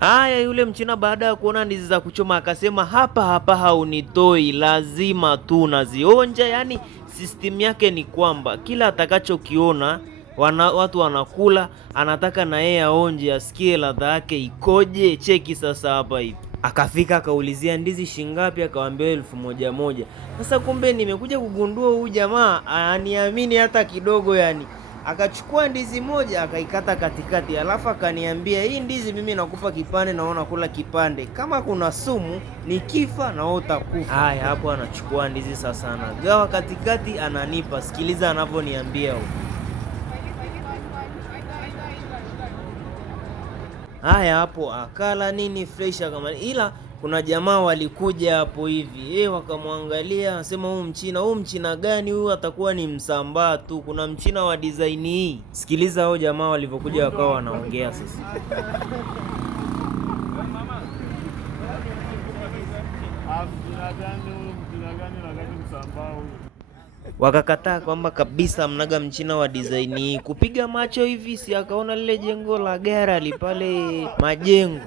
Haya, yule mchina baada ya kuona ndizi za kuchoma akasema, hapa hapa haunitoi, lazima tu nazionja. Yani system yake ni kwamba kila atakachokiona watu wanakula, anataka na yeye aonje, asikie ladha yake ikoje. Cheki sasa hapa hivi. Akafika akaulizia ndizi shingapi, akawaambia 1100. Sasa kumbe nimekuja kugundua huyu jamaa aniamini hata kidogo yani. Akachukua ndizi moja akaikata katikati, alafu akaniambia, hii ndizi mimi nakupa kipande na wewe kula kipande, kama kuna sumu nikifa na wewe utakufa. Haya, hapo anachukua ndizi sasa anagawa katikati ananipa. Sikiliza anavyoniambia huko. Haya, hapo akala nini fresh kama, ila kuna jamaa walikuja hapo hivi wakamwangalia, anasema huu mchina gani huyu, atakuwa ni msambaa tu, kuna mchina wa design hii. Sikiliza hao jamaa walivyokuja wakawa wanaongea sasa. Wakakataa kwamba kabisa mnaga mchina wa design hii. Kupiga macho hivi, si akaona lile jengo la gari pale Majengo,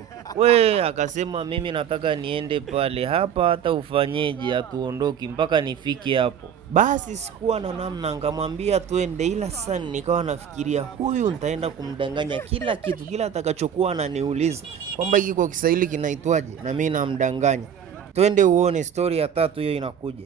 akasema mimi nataka niende pale, hapa hata ufanyeje hatuondoki mpaka nifike hapo. Basi sikuwa na namna, ngamwambia twende, ila sasa nikawa nafikiria huyu nitaenda kumdanganya kila kitu, kila atakachokuwa ananiuliza kwamba hiki kwa Kiswahili kinaitwaje, na mimi namdanganya. Twende uone story ya 3 hiyo inakuja.